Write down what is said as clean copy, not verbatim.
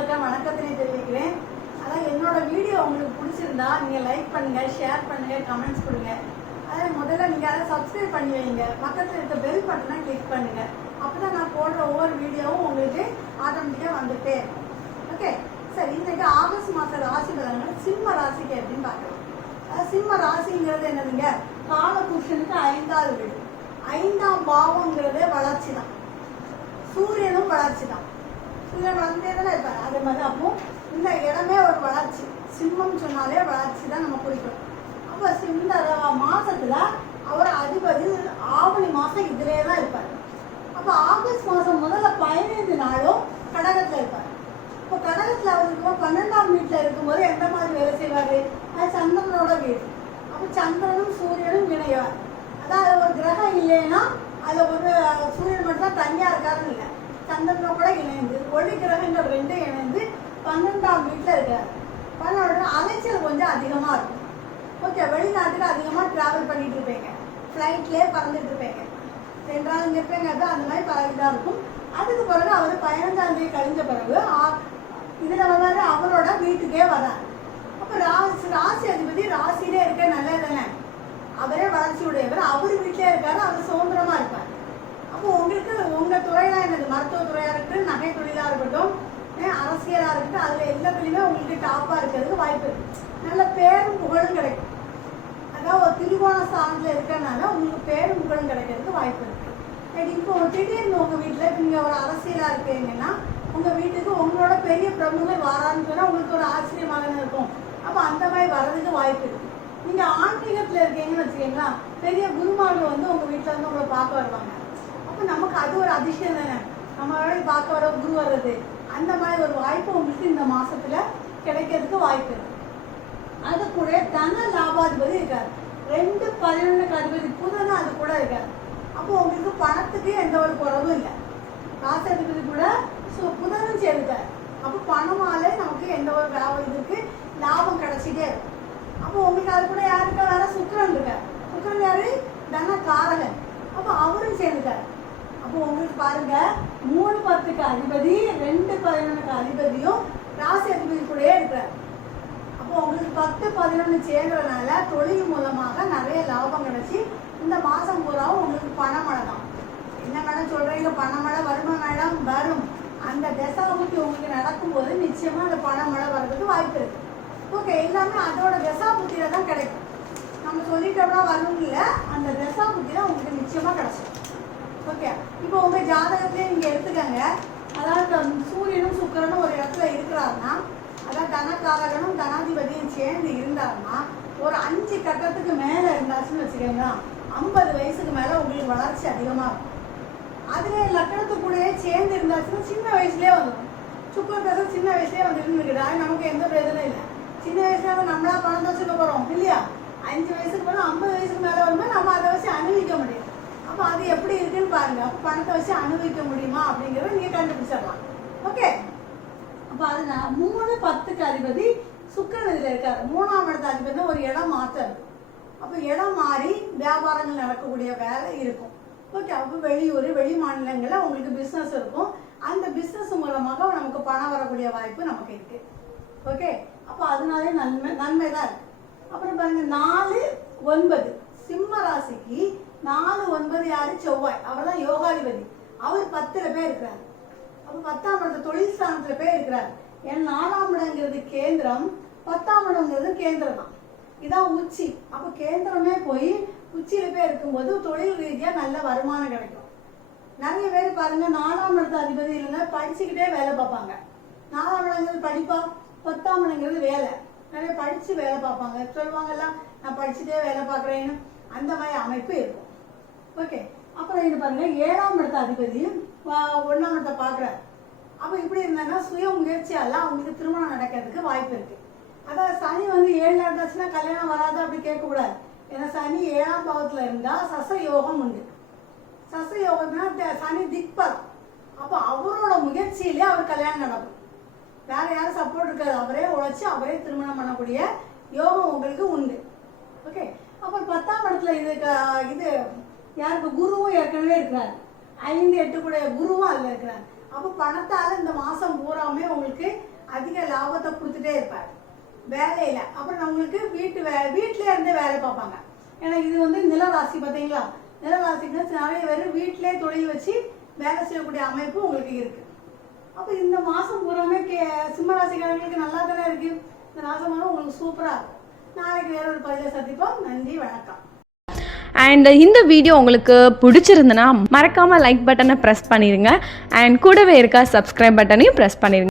முதல்ல வணக்கத்தினை தெரிவிக்கிறேன். அதான் என்னோட வீடியோ உங்களுக்கு பிடிச்சிருந்தா நீங்கள் லைக் பண்ணுங்கள், ஷேர் பண்ணுங்கள், கமெண்ட்ஸ் கொடுங்க. அதாவது முதல்ல நீங்கள் அதை சப்ஸ்கிரைப் பண்ணி வைங்க. பக்கத்தில் இருக்க பெல் பட்டனை கிளிக் பண்ணுங்கள். அப்போ தான் நான் போடுற ஒவ்வொரு வீடியோவும் உங்களுக்கு ஆட்டோமேட்டிக்காக வந்துட்டே இருக்கும். ஓகே, சரி. இன்றைக்கி ஆகஸ்ட் மாத ராசி பலன்கள் சிம்ம ராசிக்கு எப்படின்னு பார்க்கலாம். அதாவது சிம்ம ராசிங்கிறது என்னதுங்க, காலபுருஷனுக்கு 5வது வீடு. 5ஆம் பாவங்கிறதே வளர்ச்சி தான். சூரியனும் வளர்ச்சி தான். சூரியன் வளர்ந்துட்டே தானே இருப்பார். அதே மாதிரி அப்போ இந்த இடமே ஒரு வளர்ச்சி. சிம்மம் சொன்னாலே வளர்ச்சி தான் நம்ம குறிக்கும். அப்போ இந்த மாசத்துல அவர் அதிபதி ஆவணி மாசம் இதிலே தான் இருப்பார். அப்போ ஆகஸ்ட் மாசம் முதல்ல 15 நாளும் கடகத்துல இருப்பார். இப்போ கடகத்துல அவர் இருக்கும் 12ஆம் வீட்டுல இருக்கும்போது எந்த மாதிரி வேலை செய்வாரு, அது சந்திரனோட வீடு. அப்போ சந்திரனும் சூரியனும் இணைவார். அதாவது ஒரு கிரகம் இல்லைன்னா அதுல ஒரு சூரியன் மட்டும் தான் தனியா இருக்காருன்னு இல்லை, சந்திரனோட கூட இணைந்து ஒளி கிரகங்கள் 2 இணைந்து 12ஆம் வீட்டுல இருக்காரு. 12 அலைச்சல் கொஞ்சம் அதிகமா இருக்கும். ஓகே, வெளிநாட்டுக்கு அதிகமா டிராவல் பண்ணிட்டு இருப்பீங்க, ஃப்ளைட்லேயே பறந்துட்டு இருப்பீங்க, சென்றாலும் இருப்பீங்க, அந்த மாதிரி பறந்துதான் இருக்கும். அதுக்கு பிறகு அவர் 15ஆம் தேதி கழிஞ்ச பிறகு இதுல வந்தாரு, அவரோட வீட்டுக்கே வராரு. அப்ப ராசி அதிபதி ராசியிலே இருக்க நல்லது தானே, அவரே வளர்ச்சி உடையவர், அவர் வீட்டிலே இருக்காரு, அவர் சுதந்திரமா இருப்பார். அப்போ உங்களுக்கு உங்க துறையெல்லாம் என்னது, மருத்துவ துறையா இருக்கட்டும், நகை தொழிலா இருக்கட்டும், அரசியலா இருக்கட்டும், அதுல எல்லாத்துலயுமே உங்களுக்கு டாப்பா இருக்கிறதுக்கு வாய்ப்பு இருக்கு. நல்ல பேரும் புகழும் கிடைக்கும். அதாவது ஒரு திரிகோண ஸ்தானத்துல இருக்கிறதுனால உங்களுக்கு பேரும் புகழும் கிடைக்கிறதுக்கு வாய்ப்பு இருக்கு. இப்போ திடீர்னு உங்க வீட்டுல நீங்க ஒரு அரசியலா இருக்கீங்கன்னா உங்க வீட்டுக்கு உங்களோட பெரிய பிரமுகர் வரான்னு சொன்னா உங்களுக்கு ஒரு ஆச்சரியமாக இருக்கும். அப்ப அந்த மாதிரி வர்றதுக்கு வாய்ப்பு இருக்கு. நீங்க ஆன்மீகத்துல இருக்கீங்கன்னு வச்சுக்கீங்களா, பெரிய குருமார்கள் வந்து உங்க வீட்டுல வந்து உங்களை பார்க்க வருவாங்க. அப்ப நமக்கு அது ஒரு அதிசயம் தானே, நம்மளோட பார்க்க வர குரு வர்றது. அந்த மாதிரி ஒரு வாய்ப்பு உங்களுக்கு இந்த மாசத்துல கிடைக்கிறதுக்கு வாய்ப்பு இருக்கு. அது கூட தன லாபாதிபதி இருக்காரு, 2-11 அதிபதி புதனும் அது கூட இருக்காரு. அப்போ உங்களுக்கு பணத்துக்கு எந்த ஒரு குறவும் இல்லை. ராசி அதிபதி கூட புதனும் சேர்ந்துட்டாரு. அப்போ பணமாலே நமக்கு எந்த ஒரு இதுக்கு லாபம் கிடைச்சிட்டே இருக்கும். அப்போ உங்களுக்கு அது கூட யாருக்கா வேற சுக்கிரன் இருக்காரு. சுக்கிரன் யாரு, தன காரகன். அப்போ அவரும் சேர்ந்துட்டாரு. அப்போ உங்களுக்கு பாருங்க, 3-10க்கு அதிபதி 2-11க்கு அதிபதியும் ராசி அதிபதி கூடயே இருக்கிறார். அப்போ உங்களுக்கு 10-11 சேர்றதுனால தொழில் மூலமாக நிறைய லாபம் கிடைச்சி இந்த மாசம் பூராவும் உங்களுக்கு பணமழை தான். என்ன மேடம் சொல்றீங்க, பணமழை வருமா மேடம்? வரும். அந்த தசாபுத்தி உங்களுக்கு நடக்கும்போது நிச்சயமா அந்த பணமழை வர்றதுக்கு வாய்ப்பு இருக்கு. ஓகே, எல்லாமே அதோட தசாபுத்தியில தான் கிடைக்கும். நம்ம சொல்லிட்டோம்னா வரணும் இல்லை, அந்த தசாபுத்தியில உங்களுக்கு நிச்சயமா கிடைச்சிடும். ஓகே, இப்போ உங்க ஜாதகத்திலே நீங்க எடுத்துக்கங்க. அதாவது சூரியனும் சுக்கிரனும் ஒரு இடத்துல இருக்கிறாருன்னா, அதாவது தனக்காரகனும் தனாதிபதியும் சேர்ந்து இருந்தாருன்னா, ஒரு 5 கட்டத்துக்கு மேல இருந்தாச்சுன்னு வச்சுக்கோங்களா, 50 வயசுக்கு மேல உங்களுக்கு வளர்ச்சி அதிகமா இருக்கும். அதுவே லக்கணத்துக்குள்ளேயே சேர்ந்து இருந்தாச்சுன்னா சின்ன வயசுலயே வந்துடும். சுக்கரதசம் சின்ன வயசுலயே வந்துட்டு நமக்கு எந்த பிரயோஜனம் இல்லை. சின்ன வயசுல நம்மளா பணத்தை வச்சுக்க போறோம் இல்லையா, 5 வயசுக்கு மேல 50 வயசுக்கு மேல வரும்போது நம்ம அதை வச்சு அனுபவிக்க முடியும். அப்போ அது எப்படி இருக்குன்னு பாருங்க. அப்போ பணத்தை வச்சு அனுபவிக்க முடியுமா அப்படிங்கிறத நீங்க கண்டுபிடிச்சிடலாம். ஓகே, அப்போ அது 3-10க்கு அதிபதி சுக்கிரன் இதுல இருக்காரு. 3ஆம் இடத்து அதிபதி ஒரு இடம் மாற்றம். அப்போ இடம் மாறி வியாபாரங்கள் நடக்கக்கூடிய வேலை இருக்கும். ஓகே, அப்போ வெளியூர் வெளி மாநிலங்களில் உங்களுக்கு பிஸ்னஸ் இருக்கும். அந்த பிஸ்னஸ் மூலமாக நமக்கு பணம் வரக்கூடிய வாய்ப்பு நமக்கு இருக்கு. ஓகே, அப்போ அதனாலே நன்மை தான் இருக்கு. அப்புறம் பாருங்க, 4-9 சிம்ம ராசிக்கு 4-9 யாரு, செவ்வாய். அவர் தான் யோகாதிபதி. அவர் 10ல போய் இருக்கிறார். அப்போ 10ஆம் இடத்துல தொழில் ஸ்தானத்துல போய் இருக்கிறார். ஏன்னா 4ஆம் இடங்கிறது கேந்திரம், 10ஆம் இடங்கிறது கேந்திரம் தான். இதான் உச்சி. அப்போ கேந்திரமே போய் உச்சியில போய் இருக்கும்போது தொழில் ரீதியா நல்ல வருமானம் கிடைக்கும். நிறைய பேர் பாருங்க, 4ஆம் இடத்து அதிபதி இல்லைன்னா படிச்சுக்கிட்டே வேலை பார்ப்பாங்க. 4ஆம் இடங்கிறது படிப்பா, 10ஆம் இடங்கிறது வேலை. நிறைய படிச்சு வேலை பார்ப்பாங்க, சொல்லுவாங்கல்ல நான் படிச்சுட்டே வேலை பார்க்குறேன்னு. அந்த மாதிரி அமைப்பு இருக்கும். ஓகே, அப்புறம் இது பாருங்க, 7ஆம் இடத்து அதிபதி 1ஆம் இடத்தை பார்க்குறாரு. அப்போ இப்படி இருந்தாங்கன்னா சுய முயற்சியால அவங்களுக்கு திருமணம் நடக்கிறதுக்கு வாய்ப்பு இருக்கு. அதாவது சனி வந்து 7ல இருந்தாச்சுன்னா கல்யாணம் வராது அப்படி கேட்கக்கூடாது. ஏன்னா சனி 7ஆம் பாவத்துல இருந்தா சச யோகம் உண்டு. சச யோகம்னா சனி திக்பலம். அப்போ அவரோட முயற்சியிலே அவர் கல்யாணம் நடக்கும். வேற யாரும் சப்போர்ட் இருக்காது, அவரே உழைச்சி அவரே திருமணம் பண்ணக்கூடிய யோகம் உங்களுக்கு உண்டு. ஓகே, அப்புறம் 10ஆம் இடத்துல இது யாருக்கு, குருவும் ஏற்கனவே இருக்கிறார். 5-8 கூட குருவும் அதுல இருக்கிறார். அப்போ பணத்தால இந்த மாசம் பூராமே உங்களுக்கு அதிக லாபத்தை கொடுத்துட்டே இருப்பார் வேலையில். அப்புறம் நம்மளுக்கு வீட்டிலே இருந்து வேலை பார்ப்பாங்க. ஏன்னா இது வந்து நிலராசி பார்த்தீங்களா, நிலராசிக்கு நிறைய பேர் வீட்டிலே தொழில் வச்சு வேலை செய்யக்கூடிய அமைப்பு உங்களுக்கு இருக்கு. அப்போ இந்த மாதம் பூராமே சிம்மராசிக்காரங்களுக்கு நல்லா தானே இருக்கு. இந்த மாதமான உங்களுக்கு சூப்பராக இருக்கும். நாளைக்கு வேற ஒரு பதிலை சந்திப்போம். நன்றி, வணக்கம். அண்ட் இந்த வீடியோ உங்களுக்கு பிடிச்சிருந்துன்னா மறக்காமல் லைக் பட்டனை ப்ரெஸ் பண்ணிடுங்க. அண்ட் கூடவே இருக்க சப்ஸ்கிரைப் பட்டனையும் ப்ரெஸ் பண்ணிடுங்க.